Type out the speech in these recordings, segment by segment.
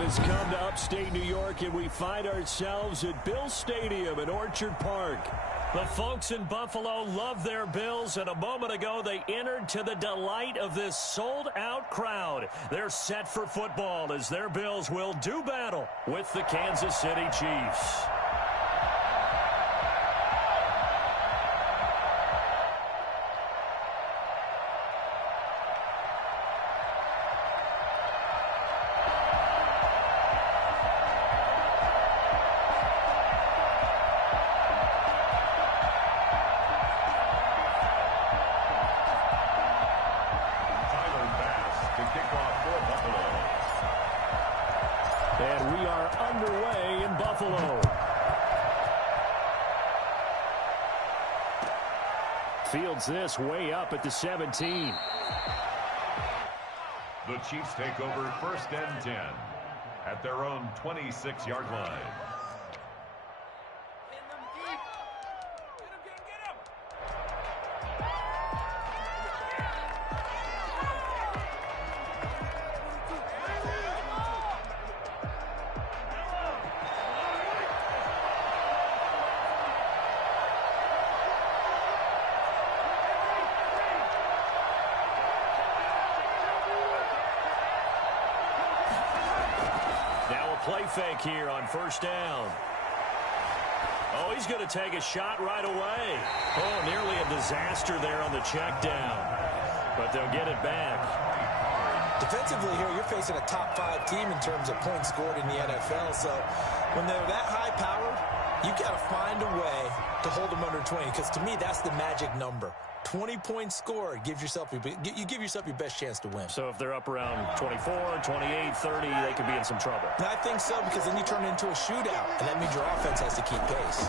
has come to upstate New York, and we find ourselves at Bills Stadium in Orchard Park. The folks in Buffalo love their Bills, and a moment ago they entered to the delight of this sold-out crowd. They're set for football as their Bills will do battle with the Kansas City Chiefs. And we are underway in Buffalo. Fields this way up at the 17. The Chiefs take over 1st and 10 at their own 26-yard line. Play fake here on 1st down. Oh, he's going to take a shot right away. Oh, nearly a disaster there on the check down. But they'll get it back. Defensively here, you're facing a top 5 team in terms of points scored in the NFL. So when they're that high-powered, you got to find a way to hold them under 20. Because to me, that's the magic number. 20 points scored, you give yourself your best chance to win. So if they're up around 24, 28, 30, they could be in some trouble. And I think so, because then you turn it into a shootout, and that means your offense has to keep pace.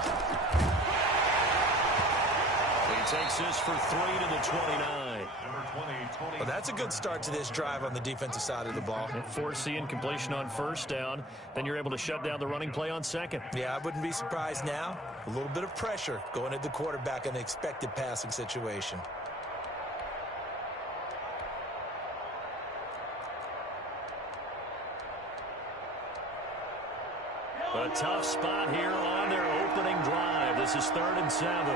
He takes this for 3 to the 29. Well, that's a good start to this drive on the defensive side of the ball. Forcing completion on 1st down, then you're able to shut down the running play on 2nd. Yeah, I wouldn't be surprised now. A little bit of pressure going at the quarterback in an expected passing situation. A tough spot here on their opening drive. This is 3rd and 7.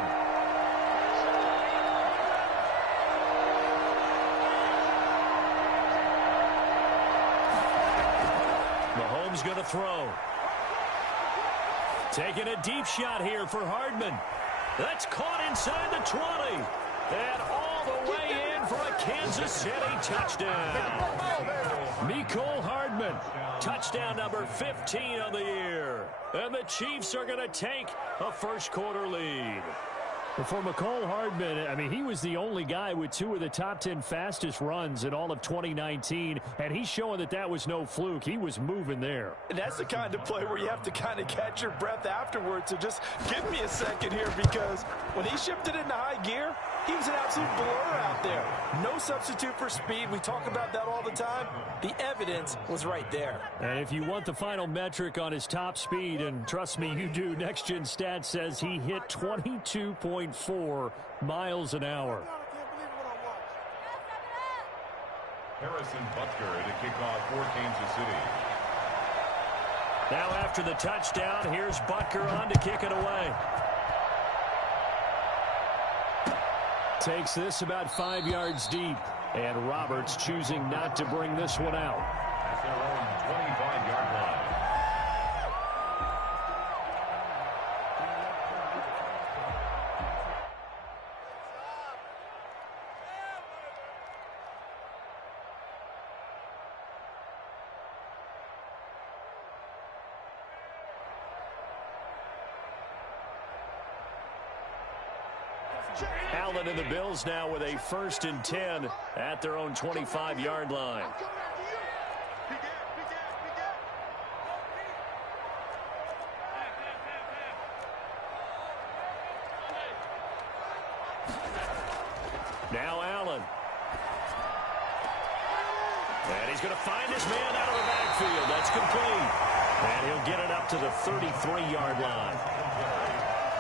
Mahomes going to throw. Taking a deep shot here for Hardman. That's caught inside the 20. And all the way in for a Kansas City touchdown. Mecole Hardman, touchdown number 15 of the year. And the Chiefs are going to take a 1st quarter lead. For Mecole Hardman, I mean, he was the only guy with 2 of the top 10 fastest runs in all of 2019, and he's showing that that was no fluke. He was moving there. And that's the kind of play where you have to kind of catch your breath afterwards. So just give me a second here, because when he shifted into high gear, he was an absolute blur out there. No substitute for speed. We talk about that all the time. The evidence was right there. And if you want the final metric on his top speed, and trust me, you do, Next Gen Stats says he hit 22.4 miles an hour. Harrison Butker at a kickoff for Kansas City. Now after the touchdown, here's Butker on to kick it away. Takes this about 5 yards deep. And Roberts choosing not to bring this one out. At their own 25-yard line. Allen and the Bills now with a 1st and 10 at their own 25-yard line. Now Allen. And he's going to find his man out of the backfield. That's complete. And he'll get it up to the 33-yard line.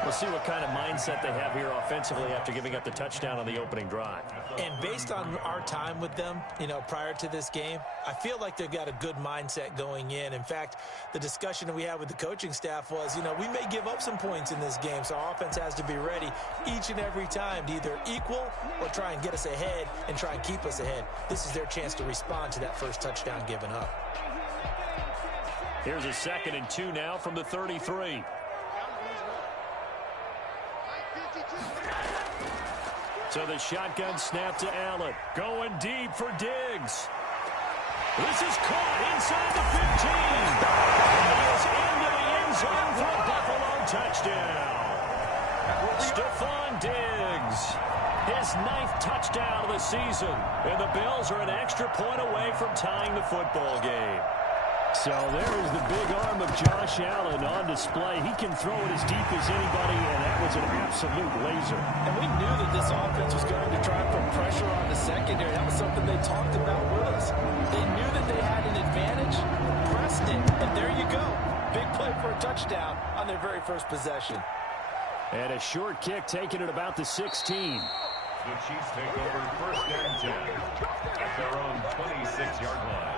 We'll see what kind of mindset they have here offensively after giving up the touchdown on the opening drive. And based on our time with them, prior to this game, I feel like they've got a good mindset going in. In fact, the discussion that we had with the coaching staff was, we may give up some points in this game, so our offense has to be ready each and every time to either equal or try and get us ahead and try and keep us ahead. This is their chance to respond to that first touchdown given up. Here's a 2nd and 2 now from the 33. So the shotgun snap to Allen. Going deep for Diggs. This is caught inside the 15. He is into the end zone for a Buffalo touchdown. Stephon Diggs. His 9th touchdown of the season. And the Bills are an extra point away from tying the football game. So there is the big arm of Josh Allen on display. He can throw it as deep as anybody, and that was an absolute laser. And we knew that this offense was going to try and put pressure on the secondary. That was something they talked about with us. They knew that they had an advantage, pressed it, and there you go. Big play for a touchdown on their very first possession. And a short kick taken at about the 16. The Chiefs take over 1st and 10 at their own 26-yard line.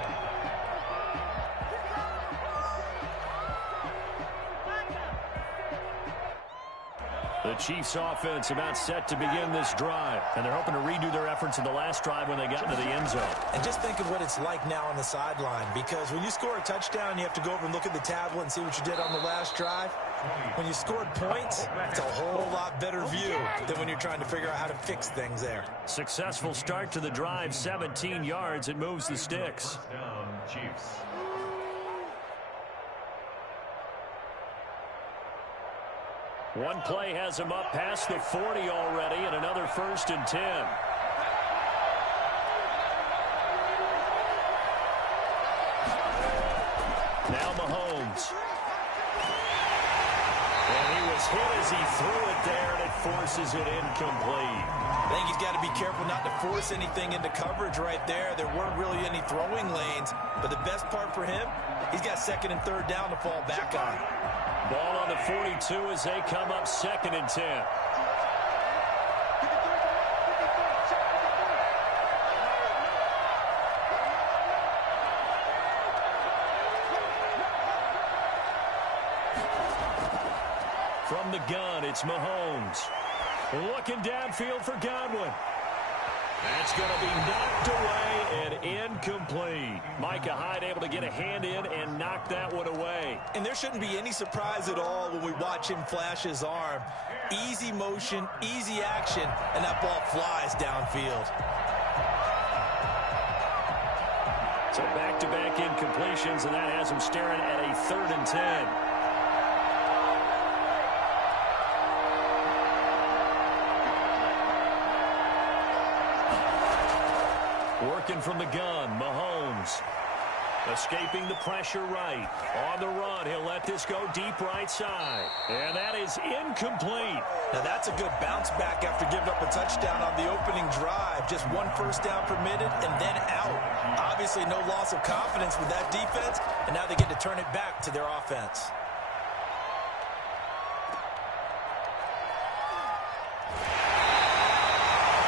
The Chiefs offense about set to begin this drive, and they're hoping to redo their efforts in the last drive when they got into the end zone. And just think of what it's like now on the sideline, because when you score a touchdown, you have to go over and look at the tablet and see what you did on the last drive. When you scored points, it's a whole lot better view than when you're trying to figure out how to fix things there. Successful start to the drive, 17 yards. It moves the sticks. Down, Chiefs. One play has him up past the 40 already, and another 1st and 10. Now Mahomes. And he was hit as he threw it there, and it forces it incomplete. I think he's got to be careful not to force anything into coverage right there. There weren't really any throwing lanes, but the best part for him, he's got 2nd and 3rd down to fall back on. Ball on the 42 as they come up 2nd and 10. From the gun, it's Mahomes. Looking downfield for Godwin. That's going to be knocked away and incomplete. Micah Hyde able to get a hand in and knock that one away. And there shouldn't be any surprise at all when we watch him flash his arm. Easy motion, easy action, and that ball flies downfield. So back-to-back incompletions, and that has him staring at a 3rd and 10. Working from the gun, Mahomes. Escaping the pressure right. On the run, he'll let this go deep right side. And that is incomplete. Now that's a good bounce back after giving up a touchdown on the opening drive. Just 1 first down permitted and then out. Obviously no loss of confidence with that defense, and now they get to turn it back to their offense.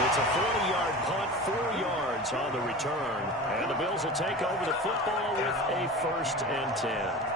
It's a 40-yard punt, 4 yards on the return. And the Bills will take over the football with a 1st and 10.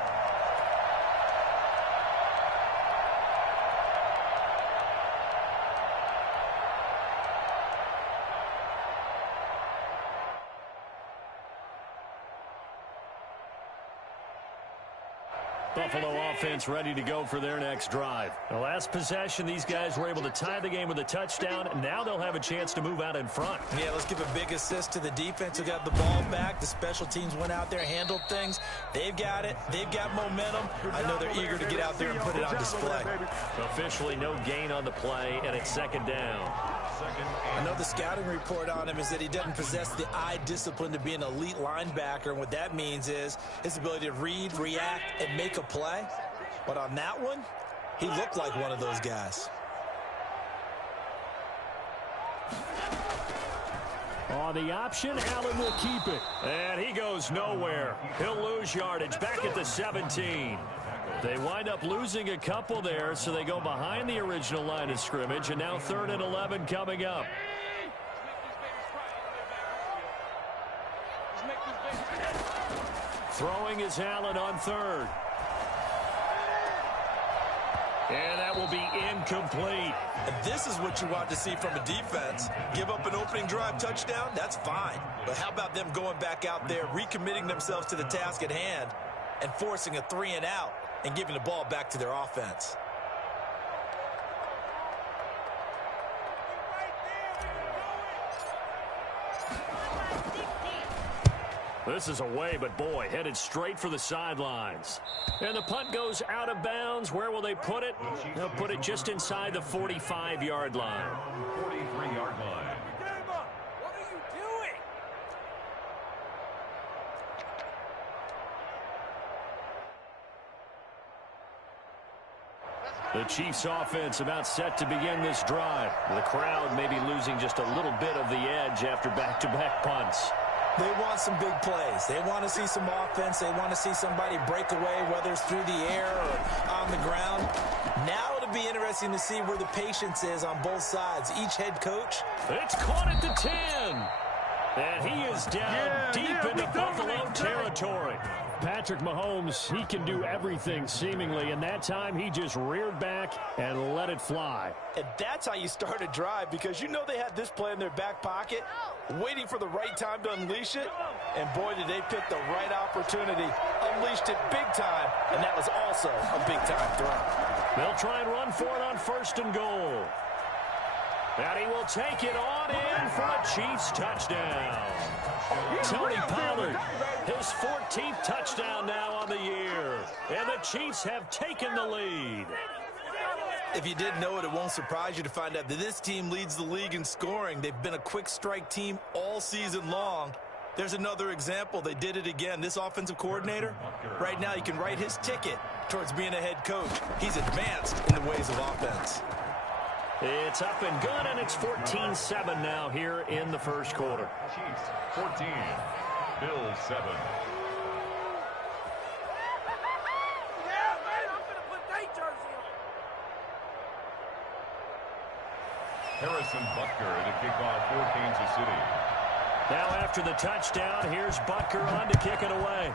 Buffalo offense ready to go for their next drive. The last possession, these guys were able to tie the game with a touchdown. Now they'll have a chance to move out in front. Yeah, let's give a big assist to the defense who got the ball back. The special teams went out there, handled things. They've got it. They've got momentum. I know they're eager to get out there and put it on display. Officially no gain on the play, and it's 2nd down. I know the scouting report on him is that he doesn't possess the eye discipline to be an elite linebacker, and what that means is his ability to read, react, and make a play. But on that one, he looked like one of those guys. On the option, Allen will keep it. And he goes nowhere. He'll lose yardage back at the 17. They wind up losing a couple there, so they go behind the original line of scrimmage, and now 3rd and 11 coming up. Throwing is Allen on 3rd. And that will be incomplete. And this is what you want to see from a defense. Give up an opening drive touchdown, that's fine. But how about them going back out there, recommitting themselves to the task at hand, and forcing a 3-and-out and giving the ball back to their offense? This is away, but boy, headed straight for the sidelines. And the punt goes out of bounds. Where will they put it? They'll put it just inside the 45-yard line. 43-yard line. What are you doing? The Chiefs offense about set to begin this drive. The crowd maybe losing just a little bit of the edge after back-to-back punts. They want some big plays. They want to see some offense. They want to see somebody break away, whether it's through the air or on the ground. Now it'll be interesting to see where the patience is on both sides. Each head coach. It's caught at the 10. And he is down deep into Buffalo territory. Patrick Mahomes, he can do everything seemingly, and that time he just reared back and let it fly. And that's how you start a drive, because you know they had this play in their back pocket, waiting for the right time to unleash it. And boy, did they pick the right opportunity. Unleashed it big time, and that was also a big-time throw. They'll try and run for it on 1st and goal. And he will take it on in for a Chiefs touchdown. Tony Pollard, his 14th touchdown now on the year. And the Chiefs have taken the lead. If you didn't know it, it won't surprise you to find out that this team leads the league in scoring. They've been a quick strike team all season long. There's another example. They did it again. This offensive coordinator, right now, you can write his ticket towards being a head coach. He's advanced in the ways of offense. It's up and good, and it's 14-7 now here in the first quarter. Chiefs 14, Bills 7. Harrison Butker to kick off for Kansas City. Now after the touchdown, here's Butker on to kick it away.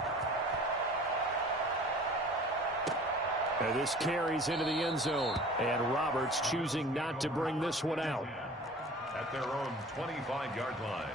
And this carries into the end zone. And Roberts choosing not to bring this one out. At their own 25-yard line.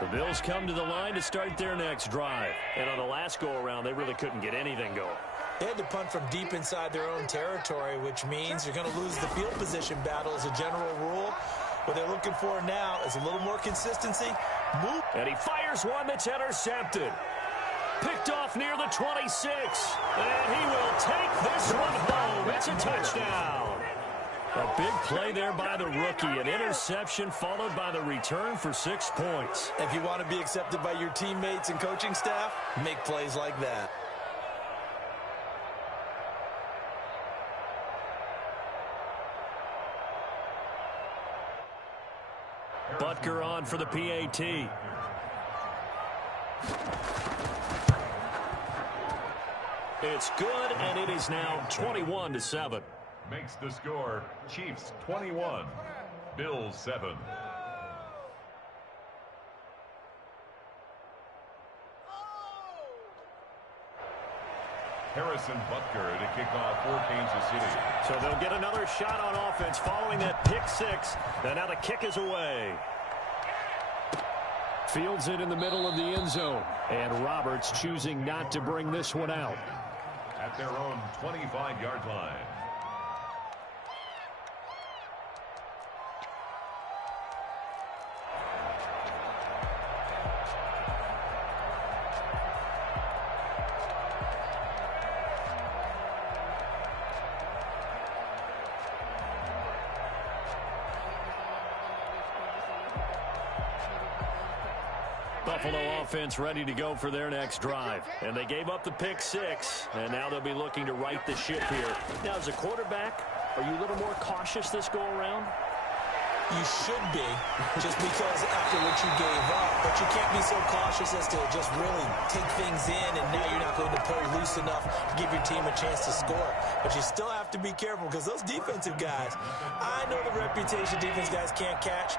The Bills come to the line to start their next drive. And on the last go-around, they really couldn't get anything going. They had to punt from deep inside their own territory, which means you're going to lose the field position battle as a general rule. What they're looking for now is a little more consistency. Move. And he fires one that's intercepted. Picked off near the 26. And he will take this one home. It's a touchdown. A big play there by the rookie. An interception followed by the return for 6 points. If you want to be accepted by your teammates and coaching staff, make plays like that. Butker on for the PAT. It's good, and it is now 21-7. Makes the score Chiefs 21, Bills 7. Harrison Butker to kick off for Kansas City. So they'll get another shot on offense following that pick six. And now the kick is away. Fields it in the middle of the end zone. And Roberts choosing not to bring this one out. At their own 25-yard line. Buffalo offense ready to go for their next drive. And they gave up the pick six, and now they'll be looking to right the ship here. Now, as a quarterback, are you a little more cautious this go-around? You should be, just because after what you gave up. But you can't be so cautious as to just really take things in, and now you're not going to play loose enough to give your team a chance to score. But you still have to be careful, because those defensive guys, I know the reputation defense guys can't catch.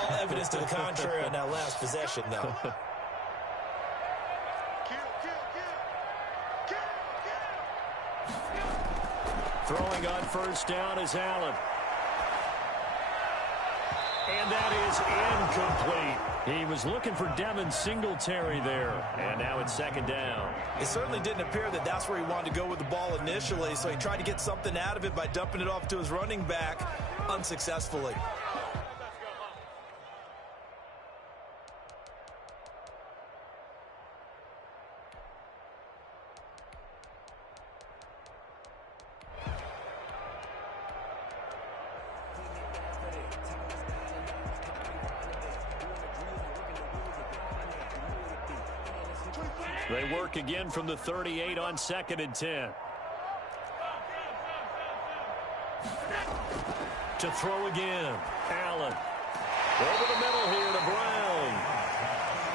All evidence to the contrary on that last possession, though. Throwing on first down is Allen. And that is incomplete. He was looking for Devin Singletary there. And now it's second down. It certainly didn't appear that that's where he wanted to go with the ball initially, so he tried to get something out of it by dumping it off to his running back unsuccessfully. They work again from the 38 on 2nd and 10. To throw again. Allen. Over the middle here to Brown.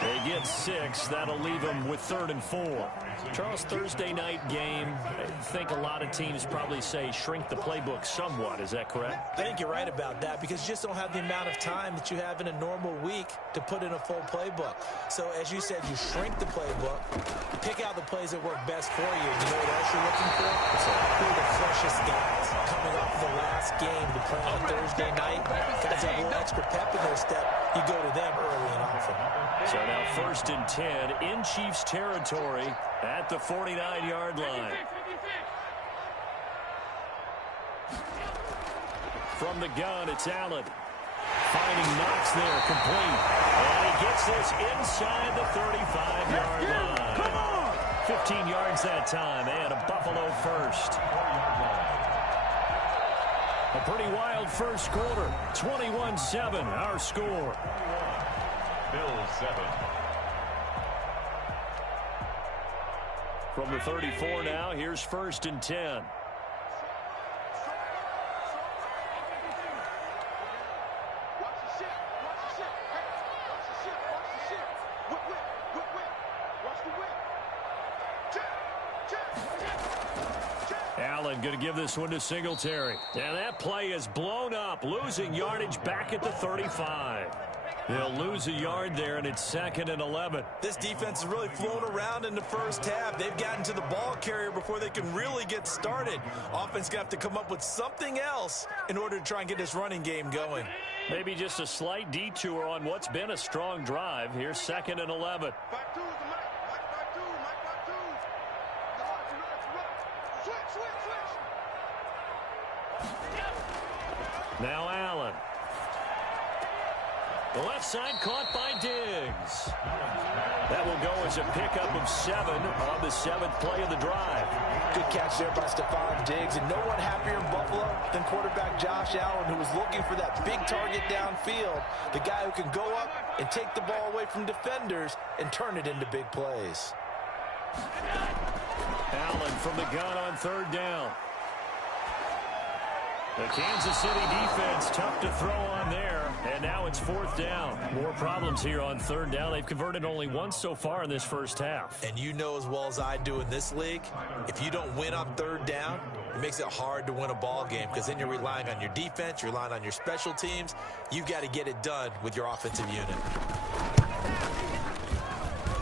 They get 6. That'll leave them with 3rd and 4. Charles, Thursday night game, I think a lot of teams probably say shrink the playbook somewhat. Is that correct? I think you're right about that, because you just don't have the amount of time that you have in a normal week to put in a full playbook. So, as you said, you shrink the playbook, pick out the plays that work best for you. You know what else you're looking for? Who are the freshest guys coming off the last game to play on Thursday night? Guys have a little extra pep in their step. You go to them early and often. So now 1st and 10 in Chiefs territory at the 49-yard line. From the gun, it's Allen. Finding Knox there, complete. And he gets this inside the 35-yard line. Come on! 15 yards that time, and a Buffalo first. A pretty wild first quarter. 21-7, our score. Bills 7. From the 34 now, here's 1st and 10. Allen going to give this one to Singletary. And that play is blown up, losing yardage back at the 35. They'll lose a yard there, and it's 2nd and 11. This defense has really flown around in the first half. They've gotten to the ball carrier before they can really get started. Offense going to have to come up with something else in order to try and get this running game going. Maybe just a slight detour on what's been a strong drive. Here's 2nd and 11. Now Allen. The left side caught by Diggs. That will go as a pickup of 7 on the 7th play of the drive. Good catch there by Stephon Diggs, and no one happier in Buffalo than quarterback Josh Allen, who was looking for that big target downfield, the guy who can go up and take the ball away from defenders and turn it into big plays. Allen from the gun on 3rd down. The Kansas City defense tough to throw on there, and now it's 4th down. More problems here on 3rd down. They've converted only once so far in this first half. And you know as well as I do in this league, if you don't win on 3rd down, it makes it hard to win a ball game, because then you're relying on your defense, you're relying on your special teams. You've got to get it done with your offensive unit.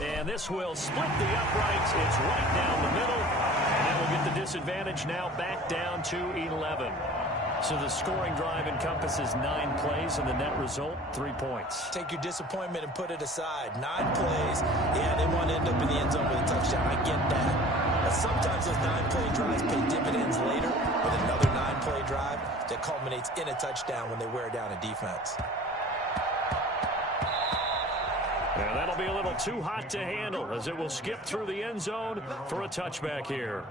And this will split the uprights. It's right down the middle. And that will get the disadvantage now back down to 11. So the scoring drive encompasses 9 plays, and the net result, 3 points. Take your disappointment and put it aside. 9 plays. Yeah, they want to end up in the end zone with a touchdown. I get that. But sometimes those 9-play drives pay dividends later with another 9-play drive that culminates in a touchdown when they wear down a defense. And that'll be a little too hot to handle, as it will skip through the end zone for a touchback here.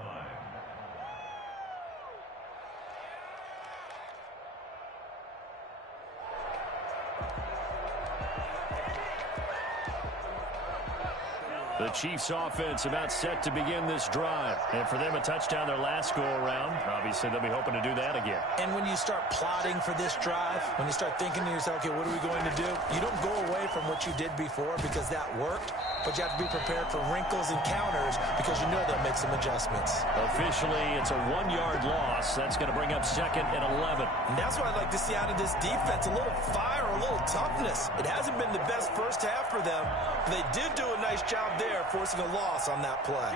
The Chiefs offense about set to begin this drive. And for them, a touchdown their last go-around. Obviously, they'll be hoping to do that again. And when you start plotting for this drive, when you start thinking to yourself, okay, what are we going to do? You don't go away from what you did before because that worked, but you have to be prepared for wrinkles and counters because you know they'll make some adjustments. Officially, it's a 1-yard loss. That's going to bring up 2nd and 11. And that's what I'd like to see out of this defense, a little fire, a little toughness. It hasn't been the best first half for them. They did do a nice job there, forcing a loss on that play.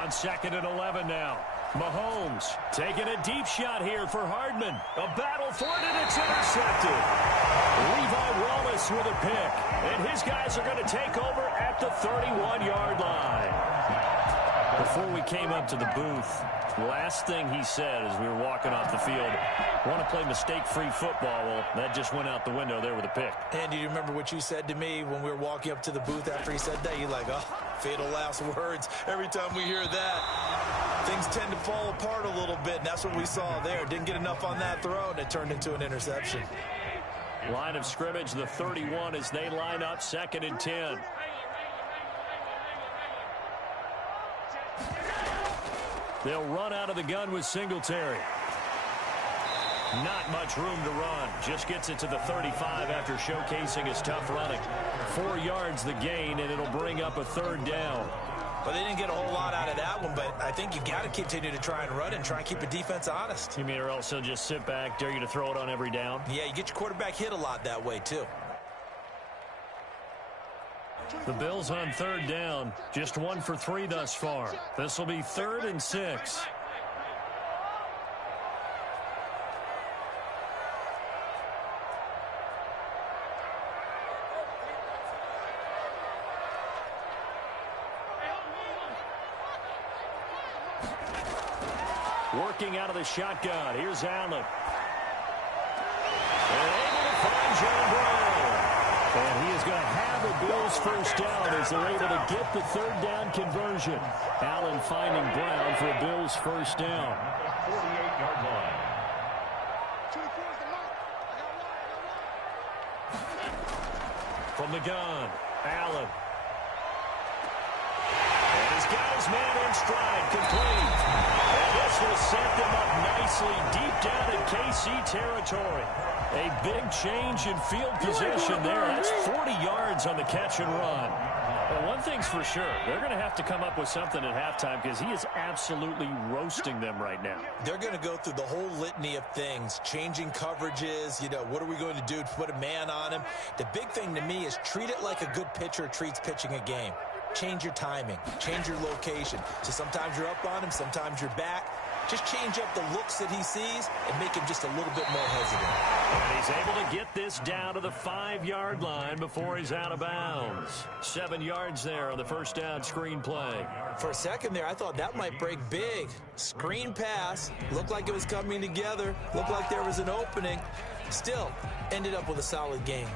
On 2nd and 11 now. Mahomes taking a deep shot here for Hardman. A battle for it, and it's intercepted. Levi Wallace with a pick. And his guys are going to take over at the 31-yard line. Before we came up to the booth, last thing he said as we were walking off the field, want to play mistake-free football. Well, that just went out the window there with a pick. And do you remember what you said to me when we were walking up to the booth after he said that? You're like, oh, fatal last words. Every time we hear that, things tend to fall apart a little bit, and that's what we saw there. Didn't get enough on that throw, and it turned into an interception. Line of scrimmage, the 31 as they line up, 2nd and 10. They'll run out of the gun with Singletary. Not much room to run. Just gets it to the 35 after showcasing his tough running. 4 yards the gain, and it'll bring up a 3rd down. Well, they didn't get a whole lot out of that one, but I think you got to continue to try and run and try and keep the defense honest. You mean or else they'll just sit back, dare you to throw it on every down? Yeah, you get your quarterback hit a lot that way, too. The Bills on 3rd down, just 1 for 3 thus far. This will be 3rd and 6. Working out of the shotgun. Here's Allen. And able to find John Brown. And he is going to have the Bills first down as they're able to get the 3rd down conversion. Allen finding Brown for a Bills first down. 48-yard line. From the gun, Allen. And his guy's man in stride, complete. And this will set them up nicely deep down in KC territory. A big change in field position there. That's 40 yards on the catch and run. Well, one thing's for sure. They're going to have to come up with something at halftime because he is absolutely roasting them right now. They're going to go through the whole litany of things, changing coverages, what are we going to do to put a man on him? The big thing to me is treat it like a good pitcher treats pitching a game. Change your timing, change your location. So sometimes you're up on him, sometimes you're back. Just change up the looks that he sees and make him just a little bit more hesitant. And he's able to get this down to the 5-yard line before he's out of bounds. 7 yards there on the first down screen play. For a second there, I thought that might break big. Screen pass. Looked like it was coming together. Looked like there was an opening. Still, ended up with a solid game.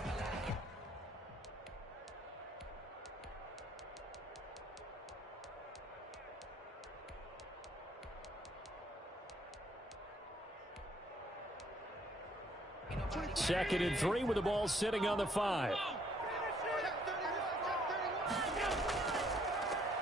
Second and 3 with the ball sitting on the 5.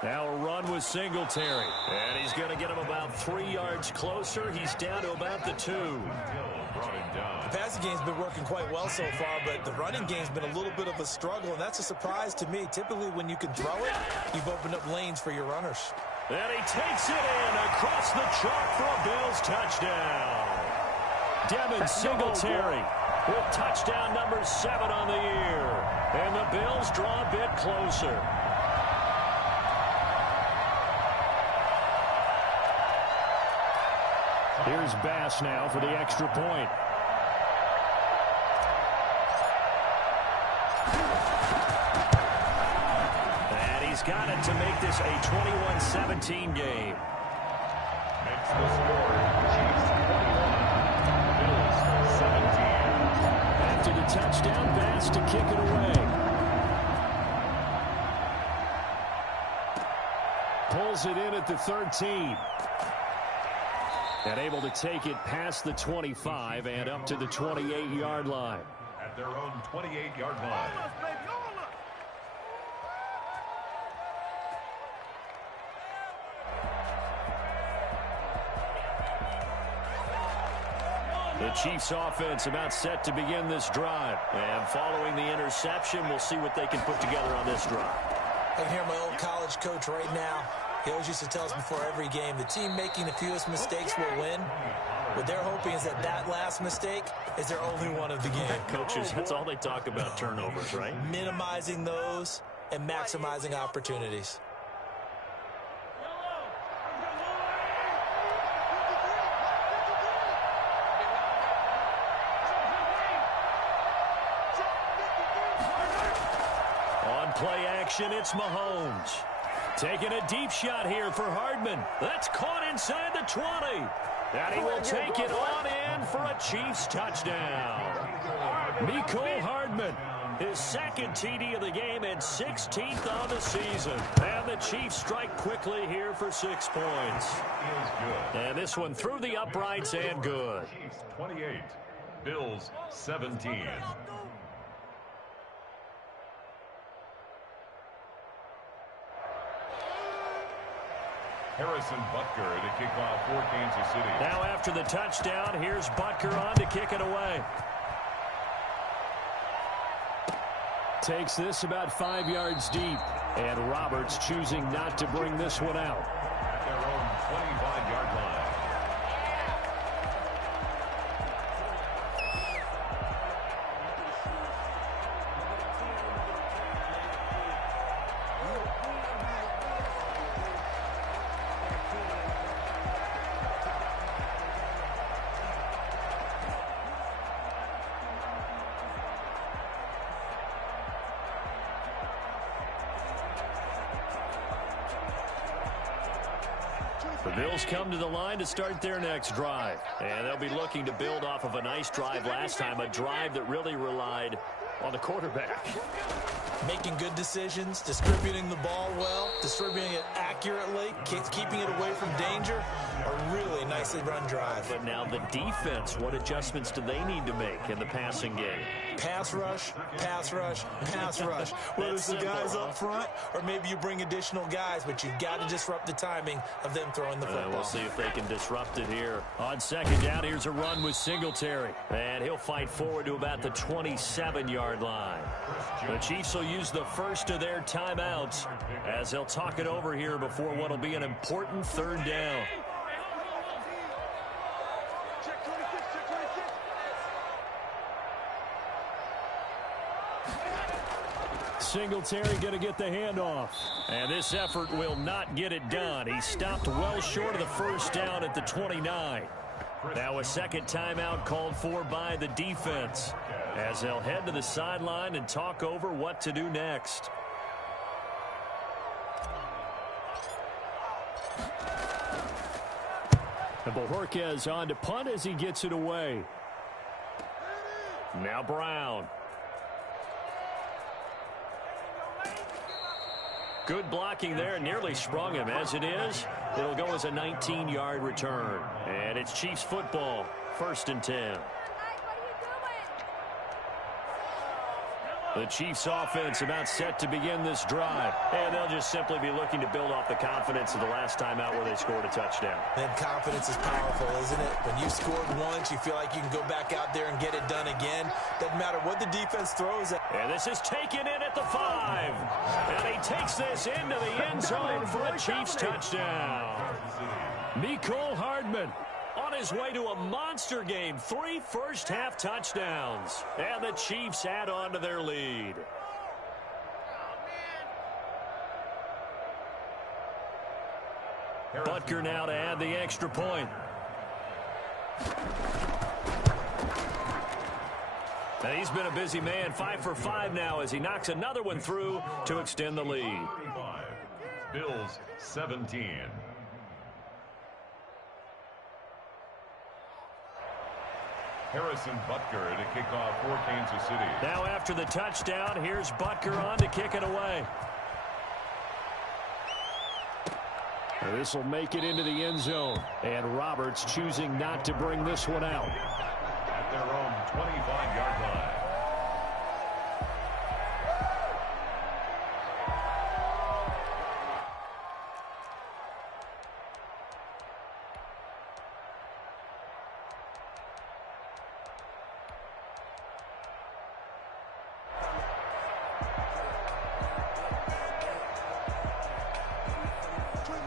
Now a run with Singletary. And he's going to get him about 3 yards closer. He's down to about the 2. The passing game's been working quite well so far, but the running game's been a little bit of a struggle, and that's a surprise to me. Typically, when you can throw it, you've opened up lanes for your runners. And he takes it in across the chalk for a Bills touchdown. Devin Singletary with touchdown number 7 on the year. And the Bills draw a bit closer. Here's Bass now for the extra point. And he's got it to make this a 21-17 game. Makes the score Chiefs 21, Bills 17. After the touchdown, Bass to kick it away. Pulls it in at the 13. And able to take it past the 25 and up to the 28-yard line. At their own 28-yard line. The Chiefs offense about set to begin this drive. And following the interception, we'll see what they can put together on this drive. I can hear my old college coach right now. He always used to tell us before every game, the team making the fewest mistakes will win. What they're hoping is that that last mistake is their only one of the game. Coaches, that's all they talk about, turnovers, right? Minimizing those and maximizing opportunities. On play action, it's Mahomes. Taking a deep shot here for Hardman. That's caught inside the 20. And he will take it on in for a Chiefs touchdown. Mecole Hardman, his second TD of the game and 16th on the season. And the Chiefs strike quickly here for 6 points. And this one through the uprights and good. Chiefs 28, Bills 17. Harrison Butker to kick off for Kansas City. Now after the touchdown, here's Butker on to kick it away. Takes this about 5 yards deep. And Roberts choosing not to bring this one out. At their own 25-yard line. The Bills come to the line to start their next drive. And they'll be looking to build off of a nice drive last time, a drive that really relied on the quarterback. Making good decisions, distributing the ball well, distributing it accurately, keeping it away from danger. A really nicely run drive. But now the defense, what adjustments do they need to make in the passing game? Pass rush, pass rush, pass rush. Whether it's the guys up front or maybe you bring additional guys, but you've got to disrupt the timing of them throwing the football. We'll see if they can disrupt it here. On second down, here's a run with Singletary. And he'll fight forward to about the 27-yard line. The Chiefs will use the first of their timeouts as they'll talk it over here before what will be an important third down. Singletary going to get the handoff. And this effort will not get it done. He stopped well short of the first down at the 29. Now a second timeout called for by the defense as they'll head to the sideline and talk over what to do next. And Bojorquez on to punt as he gets it away. Now Brown. Good blocking there, nearly sprung him. As it is, it'll go as a 19-yard return. And it's Chiefs football, 1st and 10. The Chiefs offense about set to begin this drive. And they'll just simply be looking to build off the confidence of the last time out where they scored a touchdown. And confidence is powerful, isn't it? When you scored once, you feel like you can go back out there and get it done again. Doesn't matter what the defense throws at. And this is taken in at the 5. And he takes this into the end zone for a Chiefs touchdown. Mecole Hardman on his way to a monster game. 3 first-half touchdowns. And the Chiefs add on to their lead. Butker now to add the extra point. And he's been a busy man. 5 for 5 now as he knocks another one through to extend the lead. Bills 17. Harrison Butker to kick off for Kansas City. Now after the touchdown, here's Butker on to kick it away. This will make it into the end zone. And Roberts choosing not to bring this one out. At their own 25-yard line.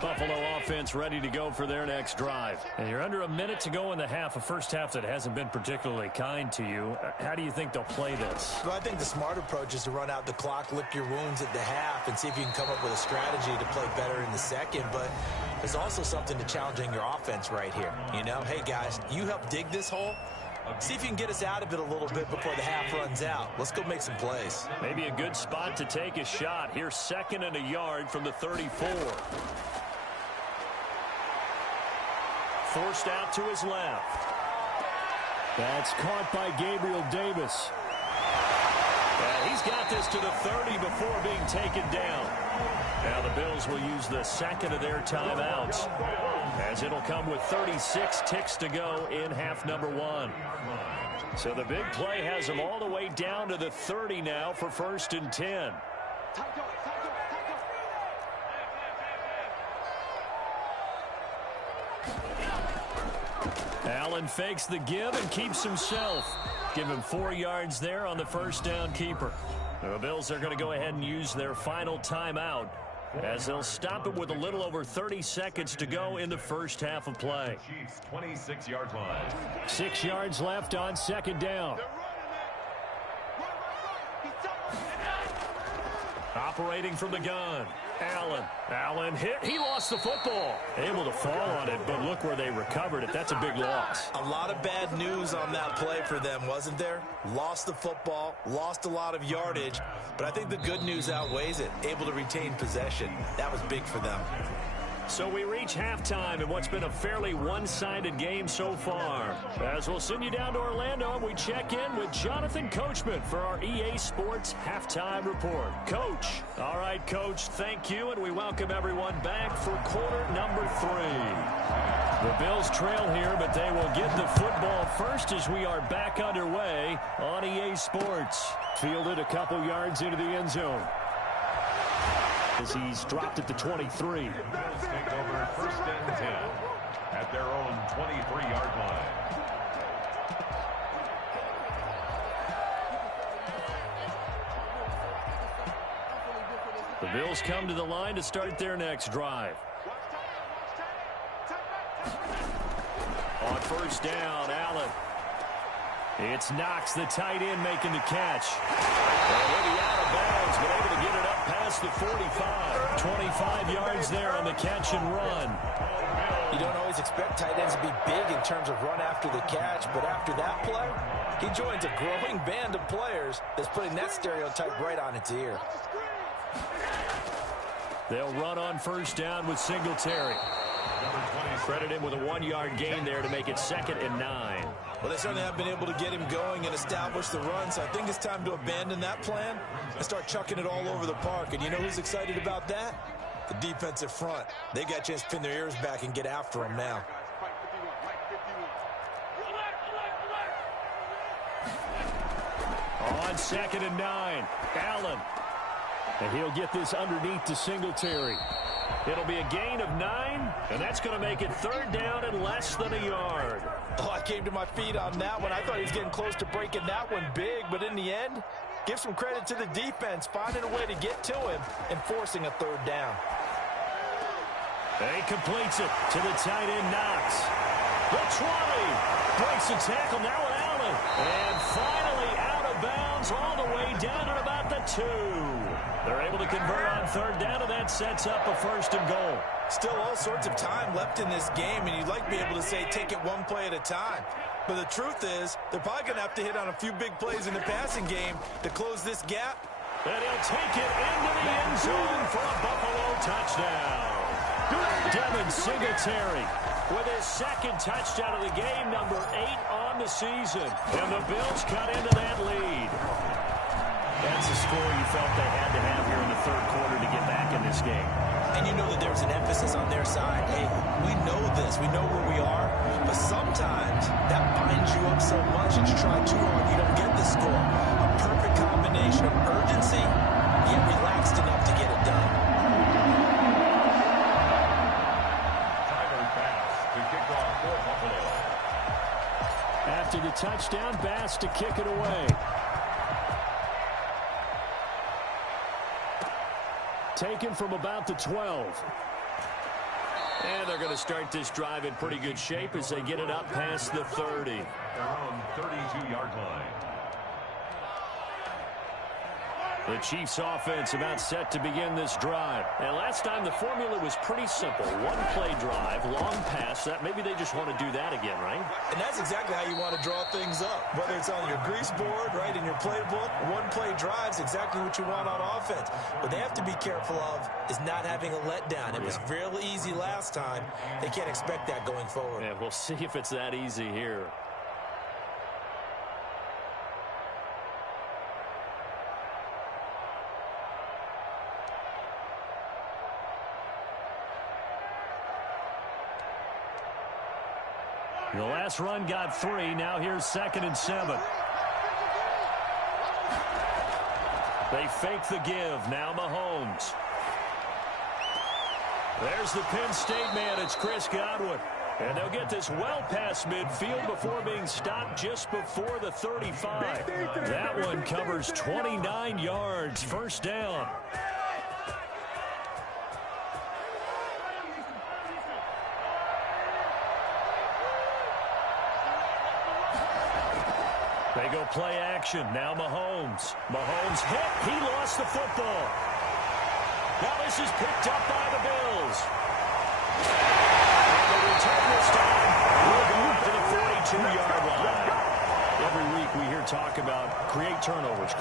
Buffalo offense ready to go for their next drive. And you're under a minute to go in the half, a first half that hasn't been particularly kind to you. How do you think they'll play this? Well, I think the smart approach is to run out the clock, lick your wounds at the half, and see if you can come up with a strategy to play better in the second. But there's also something to challenging your offense right here. You know, hey, guys, you help dig this hole. See if you can get us out of it a little bit before the half runs out. Let's go make some plays. Maybe a good spot to take a shot. Here's 2nd and a yard from the 34. Forced out to his left. That's caught by Gabriel Davis. And he's got this to the 30 before being taken down. Now the Bills will use the 2nd of their timeouts, as it'll come with 36 ticks to go in half number 1. So the big play has them all the way down to the 30 now for 1st and 10. Allen fakes the give and keeps himself. Give him 4 yards there on the first down keeper. The Bills are going to go ahead and use their final timeout, as they'll stop it with a little over 30 seconds to go in the first half of play. Chiefs 26-yard line. 6 yards left on 2nd down. Operating from the gun. Allen hit. He lost the football. Able to fall on it, but look where they recovered it. That's a big loss. A lot of bad news on that play for them, wasn't there? Lost the football, lost a lot of yardage, but I think the good news outweighs it. Able to retain possession. That was big for them. So we reach halftime in what's been a fairly one-sided game so far. As we'll send you down to Orlando, and we check in with Jonathan Coachman for our EA Sports Halftime Report. Coach. All right, Coach, thank you, and we welcome everyone back for quarter number 3. The Bills trail here, but they will get the football first as we are back underway on EA Sports. Fielded a couple yards into the end zone, as he's dropped at the 23. The Bills take over 1st and 10 at their own 23-yard line. The Bills come to the line to start their next drive. On 1st down, Allen. It's Knox, the tight end, making the catch. And he'll be out of bounds, but able to get it up past the 45. 25 yards there on the catch and run. You don't always expect tight ends to be big in terms of run after the catch, but after that play, he joins a growing band of players that's putting that stereotype right on its ear. They'll run on 1st down with Singletary. Credit him with a 1-yard gain there to make it 2nd and 9. Well, they certainly have been able to get him going and establish the run, so I think it's time to abandon that plan and start chucking it all over the park. And you know who's excited about that? The defensive front. They got a chance to pin their ears back and get after him now. On 2nd and 9, Allen. And he'll get this underneath to Singletary. It'll be a gain of 9, and that's going to make it 3rd down and less than a yard. Oh, I came to my feet on that one. I thought he was getting close to breaking that one big, but in the end, give some credit to the defense, finding a way to get to him and forcing a 3rd down. And he completes it to the tight end, Knox. The 20 breaks the tackle, now with Allen. And finally out of bounds all the way down at about the 2. They're able to convert on 3rd down, and that sets up a 1st and goal. Still all sorts of time left in this game, and you'd like to be able to say take it one play at a time. But the truth is, they're probably going to have to hit on a few big plays in the passing game to close this gap. And he'll take it into the end zone for a Buffalo touchdown. Devin Singletary with his 2nd touchdown of the game, number 8 on the season. And the Bills cut into that lead. That's a score you felt they had to have here in the 3rd quarter to get back in this game. And you know that there's an emphasis on their side. Hey, we know this. We know where we are. But sometimes that binds you up so much that you try too hard, you don't get the score. A perfect combination of urgency, yet relaxed enough to get it done. Tyler Bass to kick off for Buffalo. After the touchdown, Bass to kick it away. Taken from about the 12. And they're going to start this drive in pretty good shape as they get it up past the 30. Their own 32-yard line. The Chiefs offense about set to begin this drive. And last time the formula was pretty simple. One-play drive, long pass. That maybe they just want to do that again, right? And that's exactly how you want to draw things up. Whether it's on your grease board, right, in your playbook, one-play drive's exactly what you want on offense. What they have to be careful of is not having a letdown. It was real easy last time. They can't expect that going forward. Yeah, we'll see if it's that easy here. The last run got 3. Now here's 2nd and 7. They fake the give. Now Mahomes. There's the Penn State man. It's Chris Godwin. And they'll get this well past midfield before being stopped just before the 35. That one covers 29 yards. First down. They go play action. Now Mahomes. Mahomes hit. He lost the football. Now this is picked up by the Bills. And the return this time will go up to the 42-yard line. Every week we hear talk about create turnovers.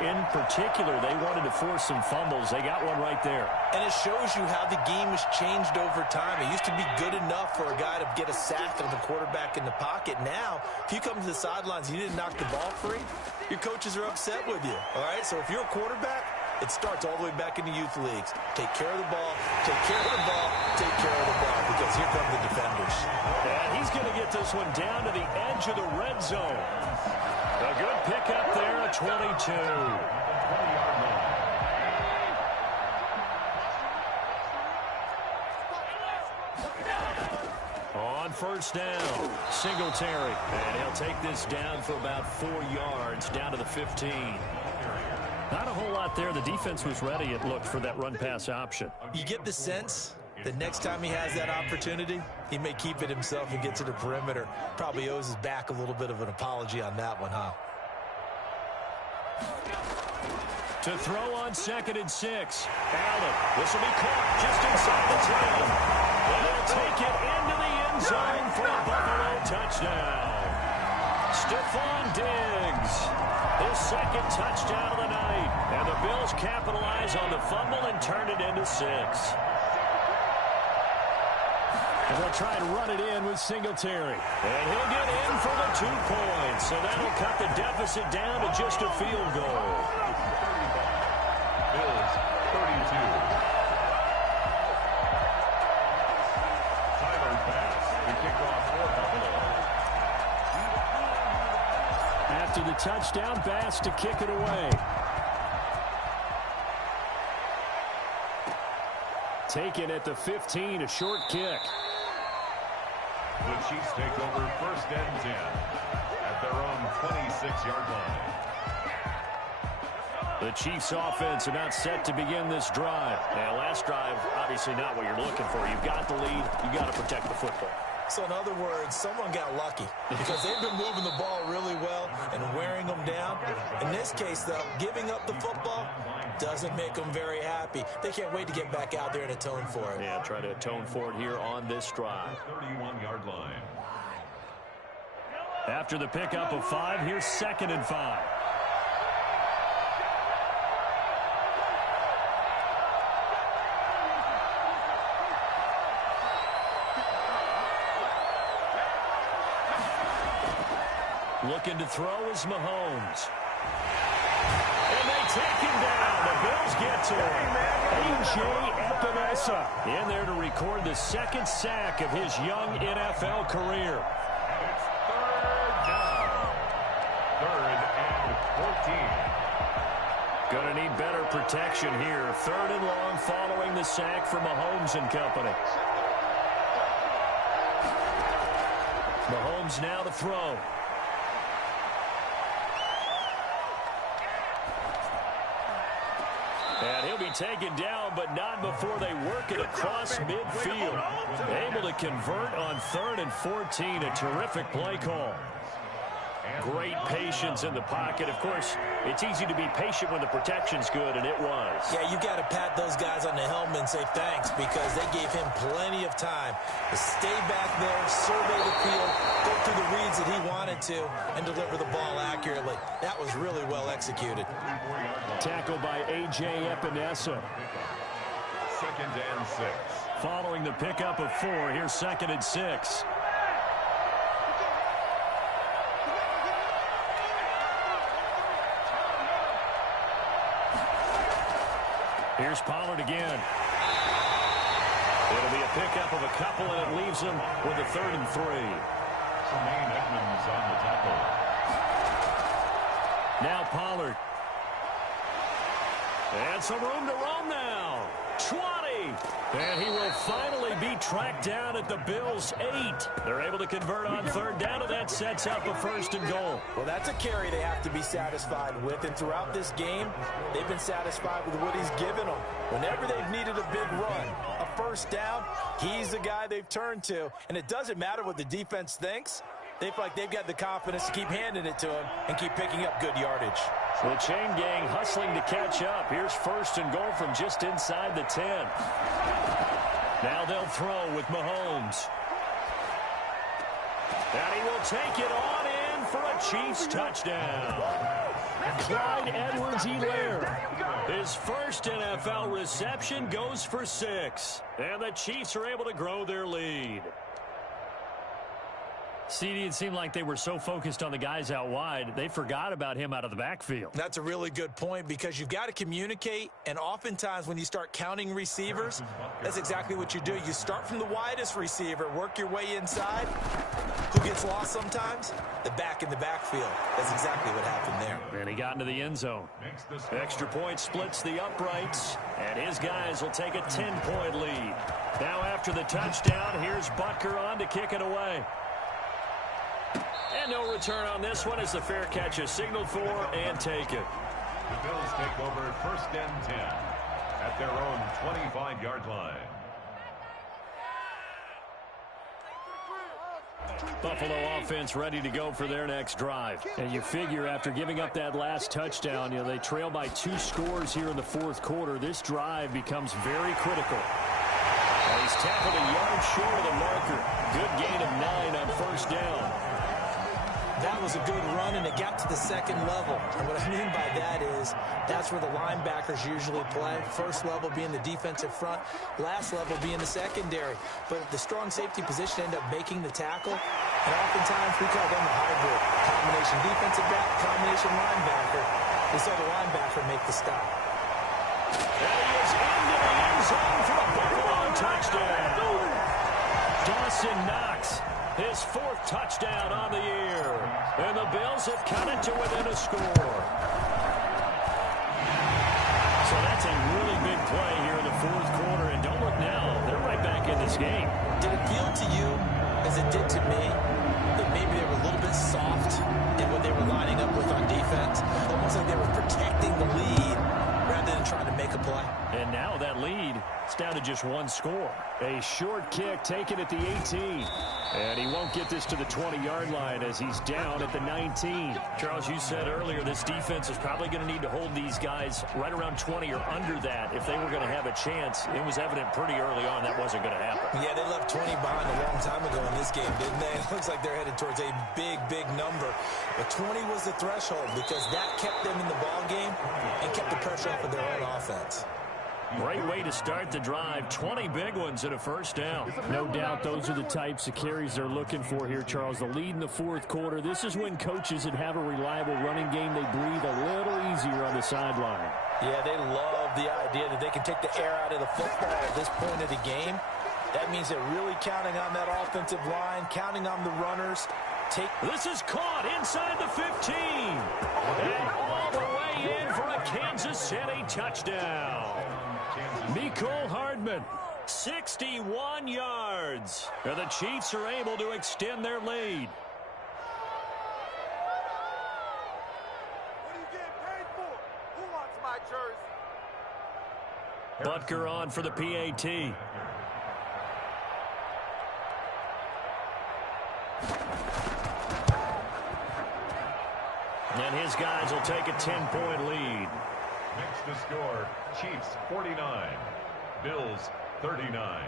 In particular, they wanted to force some fumbles. They got one right there. And it shows you how the game has changed over time. It used to be good enough for a guy to get a sack of the quarterback in the pocket. Now, if you come to the sidelines and you didn't knock the ball free, your coaches are upset with you. All right? So if you're a quarterback, it starts all the way back in the youth leagues. Take care of the ball, take care of the ball, take care of the ball, because here come the defenders. And he's going to get this one down to the edge of the red zone. A good pickup there at 22. On first down, Singletary. And he'll take this down for about 4 yards, down to the 15. Not a whole lot there. The defense was ready, it looked, for that run-pass option. You get the sense that next time he has that opportunity, he may keep it himself and get to the perimeter. Probably owes his back a little bit of an apology on that one, huh? To throw on 2nd and 6. Allen, this will be caught just inside the 10. And they'll take it into the end zone for a Buffalo touchdown. Stephon Diggs, his 2nd touchdown of the night. And the Bills capitalize on the fumble and turn it into 6. And they'll try and run it in with Singletary. And he'll get in for the 2 points. So that'll cut the deficit down to just a field goal. Bills 32. Tyler Bass, the kickoff for Buffalo. After the touchdown, Bass to kick it away. Taken at the 15, a short kick. The Chiefs take over 1st and 10 at their own 26-yard line. The Chiefs offense about set to begin this drive. Now, last drive, obviously not what you're looking for. You've got the lead. You've got to protect the football. So in other words, someone got lucky because they've been moving the ball really well and wearing them down. In this case, though, giving up the football doesn't make them very happy. They can't wait to get back out there and atone for it. Yeah, try to atone for it here on this drive. 31-yard line. After the pickup of 5, here's 2nd and 5. Looking to throw is Mahomes. And they take him down. The Bills get to him. A.J. Epinesa in there to record the 2nd sack of his young NFL career. And it's 3rd down. 3rd and 14. Going to need better protection here. 3rd and long following the sack from Mahomes and company. Mahomes now to throw. And he'll to be taken down, but not before they work it across midfield. Able to convert on 3rd and 14. A terrific play call. Great patience in the pocket. Of course, it's easy to be patient when the protection's good, and it was. Yeah, you got to pat those guys on the helmet and say thanks because they gave him plenty of time to stay back there, survey the field, go through the reads that he wanted to, and deliver the ball accurately. That was really well executed. Tackle by A.J. Epinesa. 2nd and 6. Following the pickup of 4, here's 2nd and 6. Here's Pollard again. It'll be a pickup of a couple, and it leaves him with a 3rd and 3. Tremaine Edmonds on the tackle. Now Pollard. And some room to roam now. 20. And he will finally be tracked down at the Bills' 8. They're able to convert on 3rd down, and that sets up a 1st and goal. Well, that's a carry they have to be satisfied with. And throughout this game, they've been satisfied with what he's given them. Whenever they've needed a big run, a 1st down, he's the guy they've turned to. And it doesn't matter what the defense thinks. They feel like they've got the confidence to keep handing it to him and keep picking up good yardage. The chain gang hustling to catch up. Here's 1st and goal from just inside the 10. Now they'll throw with Mahomes. And he will take it on in for a Chiefs touchdown. Clyde Edwards-Helaire. His first NFL reception goes for 6. And the Chiefs are able to grow their lead. CD, it seemed like they were so focused on the guys out wide, they forgot about him out of the backfield. That's a really good point because you've got to communicate, and oftentimes when you start counting receivers, that's exactly what you do. You start from the widest receiver, work your way inside. Who gets lost sometimes? The back in the backfield. That's exactly what happened there. And he got into the end zone. Extra point splits the uprights, and his guys will take a 10-point lead. Now after the touchdown, here's Butker on to kick it away. And no return on this one as the fair catch is signaled for and taken. The Bills take over 1st and 10 at their own 25-yard line. Buffalo offense ready to go for their next drive. And you figure after giving up that last touchdown, they trail by 2 scores here in the 4th quarter. This drive becomes very critical. And he's tackled a yard short of the marker. Good gain of 9 on 1st down. That was a good run, and it got to the 2nd level. And what I mean by that is that's where the linebackers usually play. 1st level being the defensive front, last level being the secondary. But the strong safety position ended up making the tackle. And oftentimes we call them a hybrid. Combination defensive back, combination linebacker. We saw the linebacker make the stop. And he is into the end zone for a Buffalo touchdown. Dawson Knox. His 4th touchdown on the year. And the Bills have cut it to within a score. So that's a really big play here in the 4th quarter. And don't look now. They're right back in this game. Did it feel to you, as it did to me, that maybe they were a little bit soft in what they were lining up with on defense? Almost like they were protecting the lead rather than trying to make a play. And now that lead, it's down to just 1 score. A short kick taken at the 18. And he won't get this to the 20-yard line as he's down at the 19. Charles, you said earlier this defense is probably going to need to hold these guys right around 20 or under that if they were going to have a chance. It was evident pretty early on that wasn't going to happen. Yeah, they left 20 behind a long time ago in this game, didn't they? It looks like they're headed towards a big, big number. But 20 was the threshold because that kept them in the ball game and kept the pressure off of their own offense. Great way to start the drive. 20 big ones and a 1st down. No doubt those are the types of carries they're looking for here, Charles. The lead in the 4th quarter. This is when coaches that have a reliable running game, they breathe a little easier on the sideline. Yeah, they love the idea that they can take the air out of the football at this point of the game. That means they're really counting on that offensive line, counting on the runners. This is caught inside the 15. And all the way in for a Kansas City touchdown. Mecole Hardman, 61 yards. And the Chiefs are able to extend their lead. What are you getting paid for? Who wants my jersey? Butker on for the PAT. And his guys will take a 10-point lead. Next to score, Chiefs 49, Bills 39.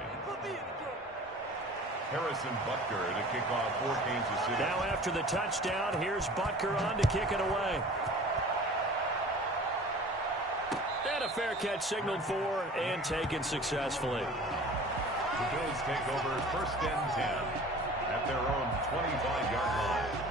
Harrison Butker to kick off for Kansas City. Now after the touchdown, here's Butker on to kick it away. And a fair catch signaled for and taken successfully. The Bills take over first and 10 at their own 25-yard line.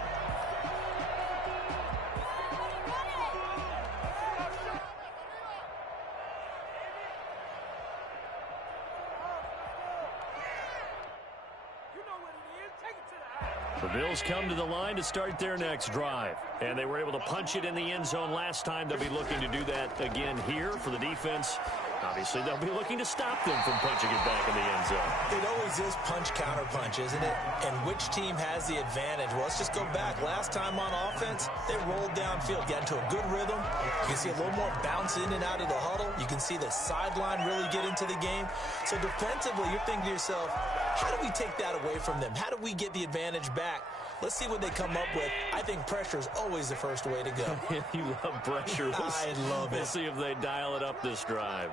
The Bills come to the line to start their next drive. And they were able to punch it in the end zone last time. They'll be looking to do that again here for the defense. Obviously, they'll be looking to stop them from punching it back in the end zone. It always is punch-counter-punch, isn't it? And which team has the advantage? Well, let's just go back. Last time on offense, they rolled downfield, got into a good rhythm. You can see a little more bounce in and out of the huddle. You can see the sideline really get into the game. So defensively, you're thinking to yourself, how do we take that away from them? How do we get the advantage back? Let's see what they come up with. I think pressure is always the first way to go. You love pressure. I love it. We'll see if they dial it up this drive.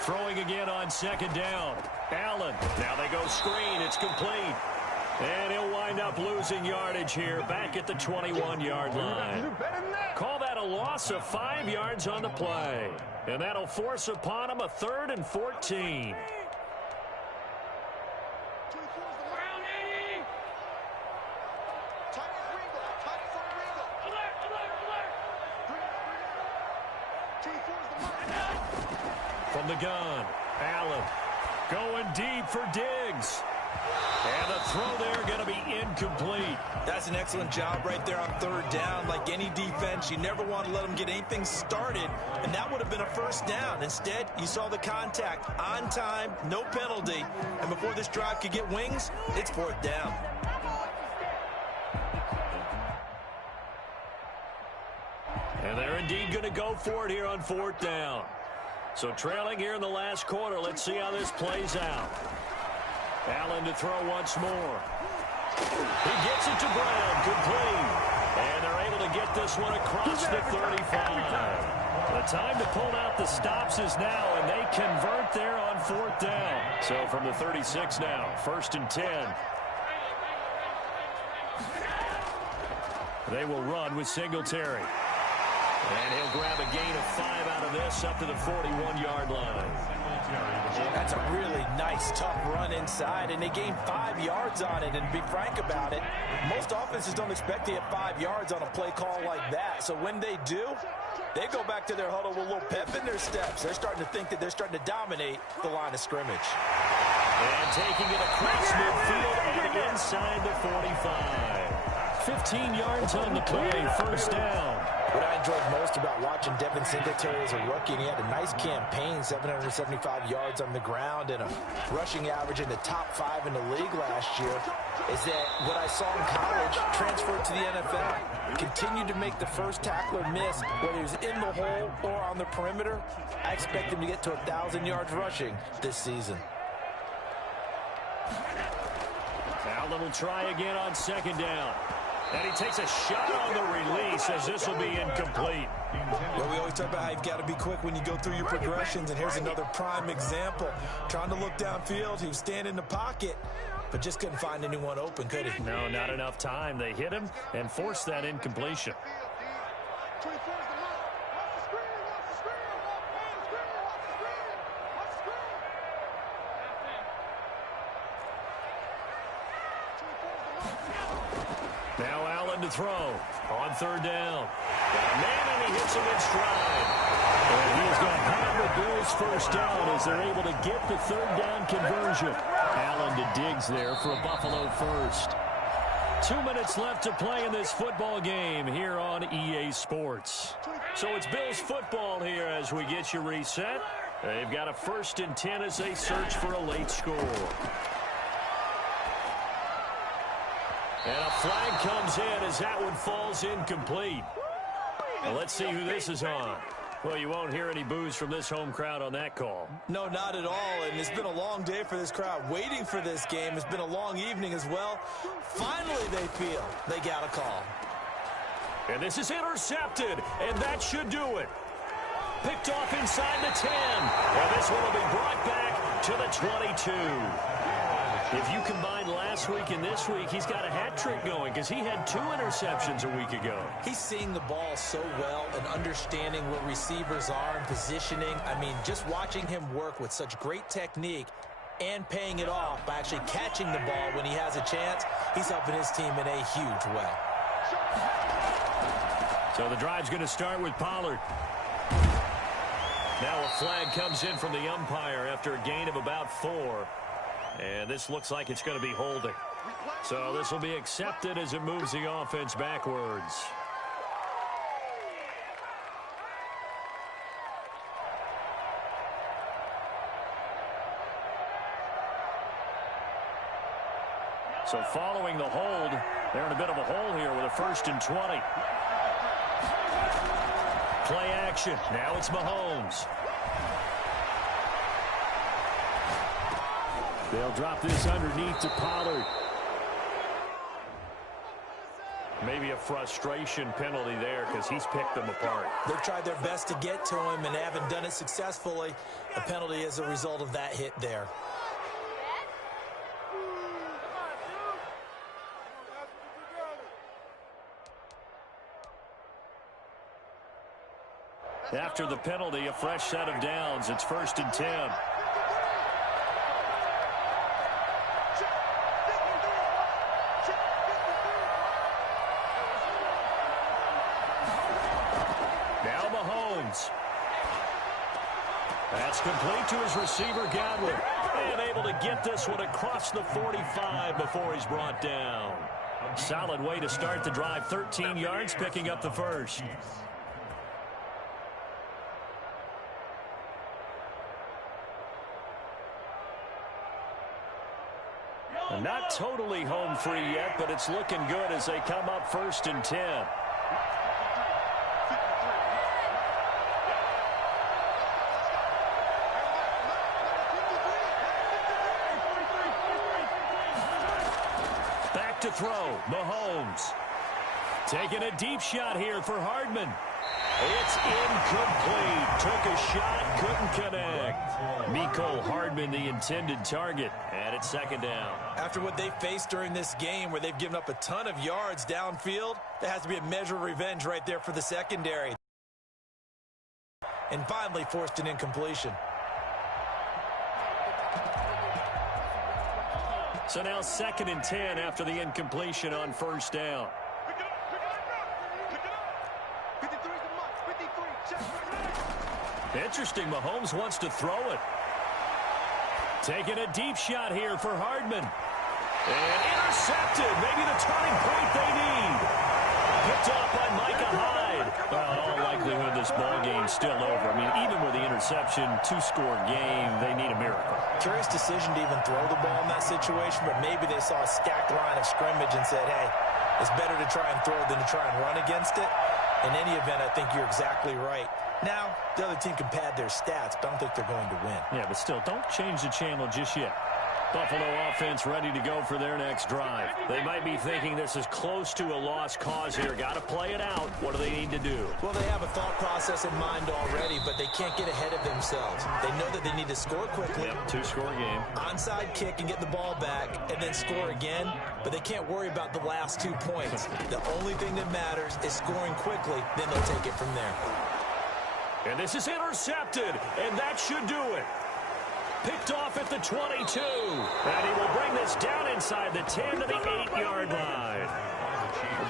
Throwing again on second down. Allen. Now they go screen. It's complete. And he'll wind up losing yardage here back at the 21-yard line. Call that a loss of 5 yards on the play. And that'll force upon him a 3rd and 14. From the gun, Allen going deep for Diggs. And the throw there going to be incomplete. That's an excellent job right there on 3rd down. Like any defense, you never want to let them get anything started, and that would have been a 1st down. Instead, you saw the contact on time, no penalty, and before this drive could get wings, it's 4th down. And they're indeed going to go for it here on 4th down. So trailing here in the last quarter, let's see how this plays out. Allen to throw once more. He gets it to Brown, complete. And they're able to get this one across the 35. The time to pull out the stops is now, and they convert there on 4th down. So from the 36 now, 1st and 10. They will run with Singletary. And he'll grab a gain of 5 out of this up to the 41-yard line. That's a really nice, tough run inside, and they gained 5 yards on it. And to be frank about it, most offenses don't expect to get 5 yards on a play call like that. So when they do, they go back to their huddle with a little pep in their steps. They're starting to think that they're starting to dominate the line of scrimmage. And taking it across midfield and inside the 45. 15 yards on the play, 1st down. What I enjoyed most about watching Devin Singletary as a rookie, and he had a nice campaign, 775 yards on the ground and a rushing average in the top 5 in the league last year, is that what I saw in college transferred to the NFL. Continued to make the first tackler miss, whether he was in the hole or on the perimeter. I expect him to get to 1,000 yards rushing this season. Allen will try again on 2nd down. And he takes a shot on the release as this will be incomplete. Well, we always talk about how you've got to be quick when you go through your progressions, and here's another prime example. Trying to look downfield, he was standing in the pocket, but just couldn't find anyone open, could he? No, not enough time. They hit him and forced that incompletion. Now Allen to throw on 3rd down. Got a man, and he hits him in stride. And he's going to have the Bills 1st down as they're able to get the 3rd down conversion. Allen to Diggs there for a Buffalo 1st. 2 minutes left to play in this football game here on EA Sports. So it's Bills football here as we get you reset. They've got a 1st and 10 as they search for a late score. And a flag comes in as that one falls incomplete. Well, let's see who this is on. Well, you won't hear any boos from this home crowd on that call. No, not at all, and it's been a long day for this crowd waiting for this game. It's been a long evening as well. Finally, they feel they got a call. And this is intercepted, and that should do it. Picked off inside the 10, and this one will be brought back to the 22. If you combine last week and this week, he's got a hat trick going because he had 2 interceptions a week ago. He's seeing the ball so well and understanding where receivers are and positioning. I mean, just watching him work with such great technique and paying it off by actually catching the ball when he has a chance, he's helping his team in a huge way. So the drive's going to start with Pollard. Now a flag comes in from the umpire after a gain of about 4. And this looks like it's going to be holding. So this will be accepted as it moves the offense backwards. So following the hold, they're in a bit of a hole here with a 1st and 20. Play action. Now it's Mahomes. They'll drop this underneath to Pollard. Maybe a frustration penalty there because he's picked them apart. They've tried their best to get to him and haven't done it successfully. A penalty is a result of that hit there. After the penalty, a fresh set of downs. It's 1st and 10. That's complete to his receiver, Godwin. And able to get this one across the 45 before he's brought down. Solid way to start the drive. 13 yards, picking up the first. Not totally home free yet, but it's looking good as they come up 1st and 10. To throw, Mahomes. Taking a deep shot here for Hardman. It's incomplete. Took a shot, couldn't connect. Mecole Hardman, the intended target, and it's 2nd down. After what they faced during this game where they've given up a ton of yards downfield, there has to be a measure of revenge right there for the secondary. And finally forced an incompletion. So now 2nd and 10 after the incompletion on 1st down. Interesting, Mahomes wants to throw it. Taking a deep shot here for Hardman. And intercepted, maybe the turning point they need. Picked off by Micah Hyde. Well, in all likelihood, this ball game's still over. I mean, even with the interception, 2-score game, they need a miracle. Curious decision to even throw the ball in that situation, but maybe they saw a stacked line of scrimmage and said, hey, it's better to try and throw than to try and run against it. In any event, I think you're exactly right. Now, the other team can pad their stats, but I don't think they're going to win. Yeah, but still, don't change the channel just yet. Buffalo offense ready to go for their next drive. They might be thinking this is close to a lost cause here. Got to play it out. What do they need to do? Well, they have a thought process in mind already, but they can't get ahead of themselves. They know that they need to score quickly. Yep, 2-score game. Onside kick and get the ball back and then score again, but they can't worry about the last 2 points. The only thing that matters is scoring quickly, then they'll take it from there. And this is intercepted, and that should do it. Picked off at the 22. And he will bring this down inside the 10 to the 8-yard line.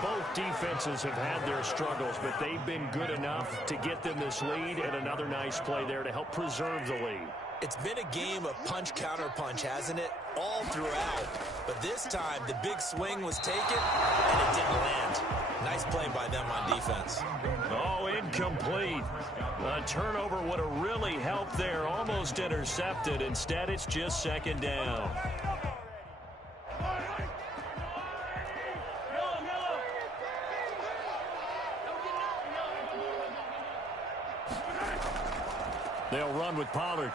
Both defenses have had their struggles, but they've been good enough to get them this lead, and another nice play there to help preserve the lead. It's been a game of punch-counter-punch, hasn't it? All throughout. But this time, the big swing was taken, and it didn't land. Nice play by them on defense. Oh, incomplete. A turnover would have really helped there. Almost intercepted. Instead, it's just 2nd down. They'll run with Pollard.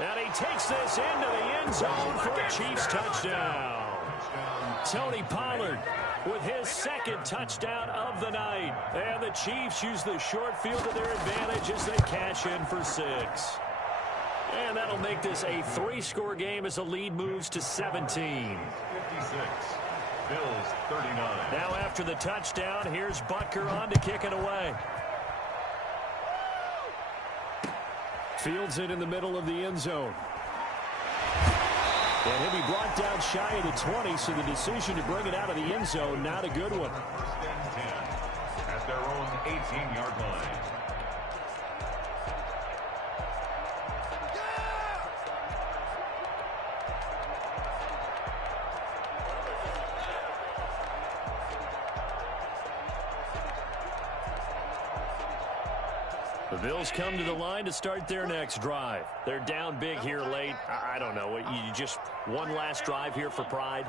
And he takes this into the end zone for a Chiefs touchdown. Tony Pollard with his second touchdown of the night. And the Chiefs use the short field to their advantage as they cash in for 6. And that'll make this a 3-score game as the lead moves to 17. 56. Bills 39. Now after the touchdown, here's Butker on to kick it away. Fields it in the middle of the end zone. And he'll be brought down shy of the 20, so the decision to bring it out of the end zone, not a good one. First and 10 at their own 18-yard line. The Bills come to the line to start their next drive. They're down big here late. I don't know. You just one last drive here for pride?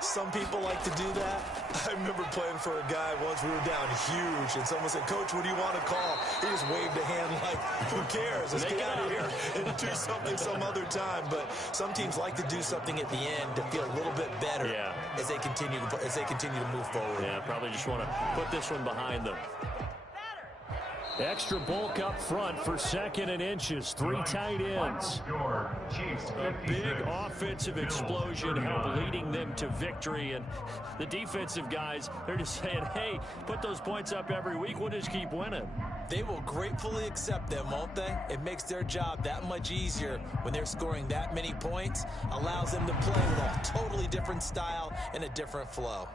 Some people like to do that. I remember playing for a guy once. We were down huge, and someone said, "Coach, what do you want to call?" He just waved a hand like, who cares? Let's get out of here and do something some other time. But some teams like to do something at the end to feel a little bit better as they continue to move forward. Yeah, probably just want to put this one behind them. Extra bulk up front for 2nd and inches. 3 tight ends. A big offensive explosion helped leading them to victory. And the defensive guys, they're just saying, hey, put those points up every week. We'll just keep winning. They will gratefully accept them, won't they? It makes their job that much easier when they're scoring that many points. Allows them to play with a totally different style and a different flow.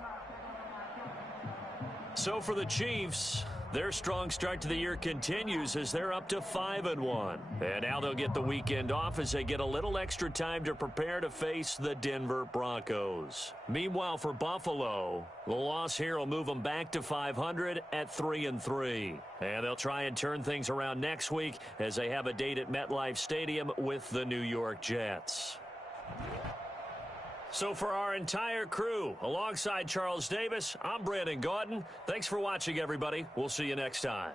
So for the Chiefs, their strong start to the year continues as they're up to 5-1. And now they'll get the weekend off as they get a little extra time to prepare to face the Denver Broncos. Meanwhile, for Buffalo, the loss here will move them back to 500 at 3-3. And they'll try and turn things around next week as they have a date at MetLife Stadium with the New York Jets. So for our entire crew, alongside Charles Davis, I'm Brandon Gaudin. Thanks for watching, everybody. We'll see you next time.